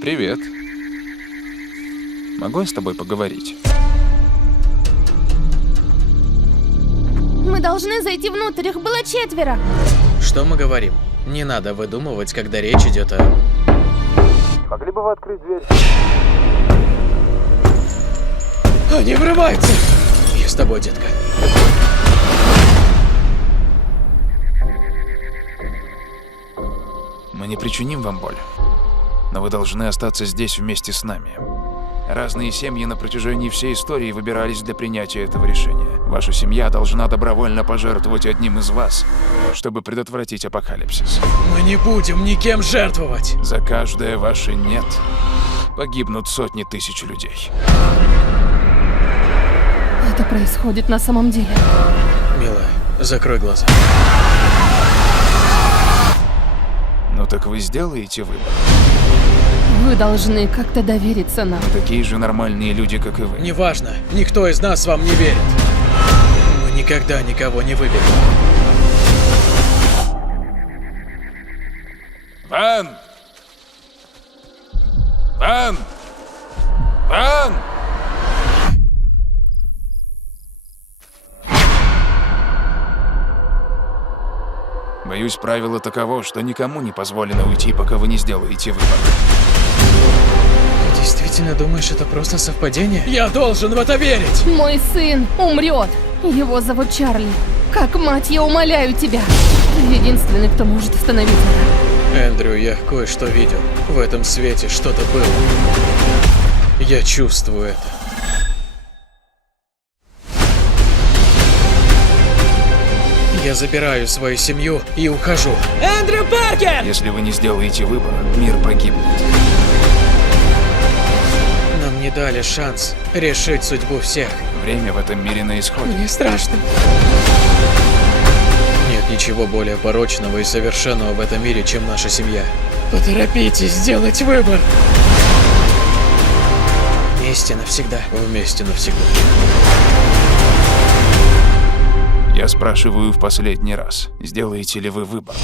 Привет. Могу я с тобой поговорить? Мы должны зайти внутрь, их было 4. Что мы говорим? Не надо выдумывать, когда речь идет о... Могли бы вы открыть дверь? Они врываются! Я с тобой, детка. Мы не причиним вам боль, но вы должны остаться здесь вместе с нами. Разные семьи на протяжении всей истории выбирались для принятия этого решения. Ваша семья должна добровольно пожертвовать одним из вас, чтобы предотвратить апокалипсис. Мы не будем никем жертвовать! За каждое ваше «нет» погибнут сотни тысяч людей. Это происходит на самом деле. Милая, закрой глаза. Ну так вы сделаете выбор. Вы должны как-то довериться нам. Мы такие же нормальные люди, как и вы. Неважно, никто из нас вам не верит. Мы никогда никого не выберем. Ван! Ван! Ван! Боюсь, правило таково, что никому не позволено уйти, пока вы не сделаете выбор. Ты действительно думаешь, это просто совпадение? Я должен в это верить! Мой сын умрет. Его зовут Чарли. Как мать, я умоляю тебя. Ты единственный, кто может остановить это. Эндрю, я кое-что видел. В этом свете что-то было. Я чувствую это. Я забираю свою семью и ухожу. Эндрю Паркер! Если вы не сделаете выбор, мир погибнет. Нам не дали шанс решить судьбу всех. Время в этом мире на исходе. Мне страшно. Нет ничего более порочного и совершенного в этом мире, чем наша семья. Поторопитесь сделать выбор. Вместе навсегда. Вместе навсегда. Я спрашиваю в последний раз, сделаете ли вы выбор?